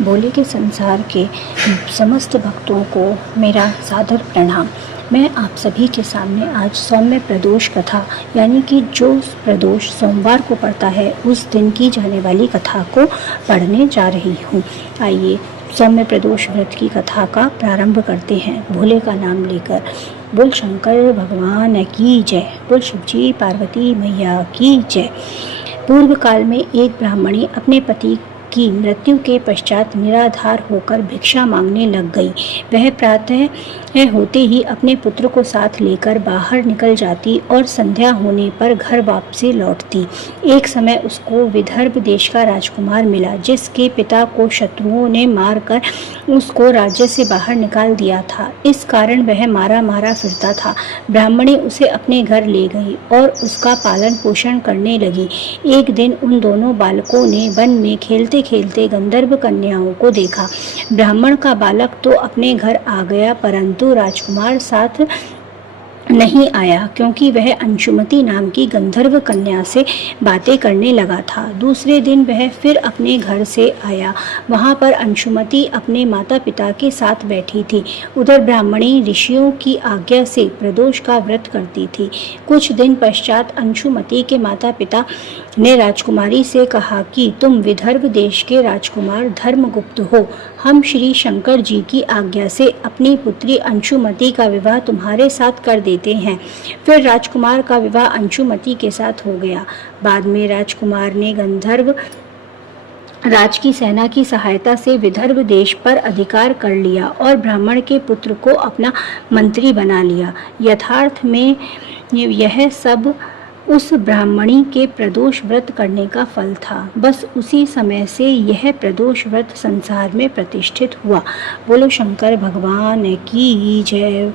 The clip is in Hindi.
बोले के संसार के समस्त भक्तों को मेरा सादर प्रणाम। मैं आप सभी के सामने आज सौम्य प्रदोष कथा यानी कि जो प्रदोष सोमवार को पड़ता है उस दिन की जाने वाली कथा को पढ़ने जा रही हूँ। आइए सौम्य प्रदोष व्रत की कथा का प्रारंभ करते हैं भोले का नाम लेकर। बोल शंकर भगवान की जय, बोल शिवजी पार्वती मैया की जय। पूर्व काल में एक ब्राह्मणी अपने पति की मृत्यु के पश्चात निराधार होकर भिक्षा मांगने लग गई। वह प्रातः होते ही अपने पुत्र को साथ लेकर बाहर निकल जाती और संध्या होने पर घर वापसी लौटती। एक समय उसको विदर्भ देश का राजकुमार मिला, जिसके पिता को शत्रुओं ने मारकर उसको राज्य से बाहर निकाल दिया था। इस कारण वह मारा मारा फिरता था। ब्राह्मणी उसे अपने घर ले गई और उसका पालन पोषण करने लगी। एक दिन उन दोनों बालकों ने वन में खेलते खेलते गंधर्व कन्याओं को देखा। ब्राह्मण का बालक तो अपने घर आ गया, परंतु राजकुमार साथ नहीं आया, क्योंकि वह अंशुमति नाम की गंधर्व कन्या से बातें करने लगा था। दूसरे दिन वह फिर अपने घर से आया। वहां पर अंशुमति अपने माता पिता के साथ बैठी थी। उधर ब्राह्मणी ऋषियों की आज्ञा से प्रदोष का व्रत करती थी। कुछ दिन पश्चात अंशुमति के माता पिता ने राजकुमारी से कहा कि तुम विदर्भ देश के राजकुमार धर्मगुप्त हो। हम श्री शंकर जी की आज्ञा से अपनी पुत्री अंशुमति का विवाह तुम्हारे साथ कर देते हैं। फिर राजकुमार का विवाह अंशुमति के साथ हो गया। बाद में राजकुमार ने गंधर्व राज की सेना की सहायता से विदर्भ देश पर अधिकार कर लिया और ब्राह्मण के पुत्र को अपना मंत्री बना लिया। यथार्थ में यह सब उस ब्राह्मणी के प्रदोष व्रत करने का फल था। बस उसी समय से यह प्रदोष व्रत संसार में प्रतिष्ठित हुआ। बोलो शंकर भगवान की जय।